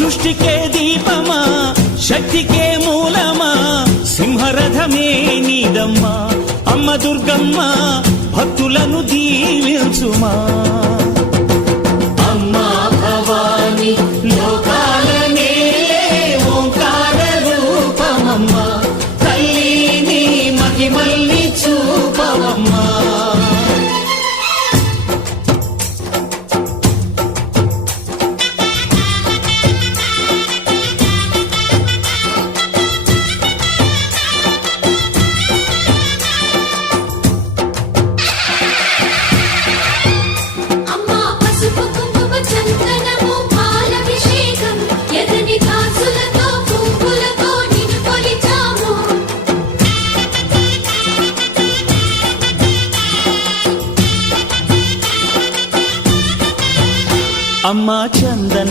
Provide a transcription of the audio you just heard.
సృష్టికే దీపమా శక్తికే మూలమా సింహరథమే నీదమ్మా అమ్మ దుర్గమ్మ భక్తులను దీవించుమా అమ్మా భవాని లోకాలనే ఓంకార రూపమమ్మా తల్లిని మహిమల్ని చూపవమ్మా అమ్మా చందనం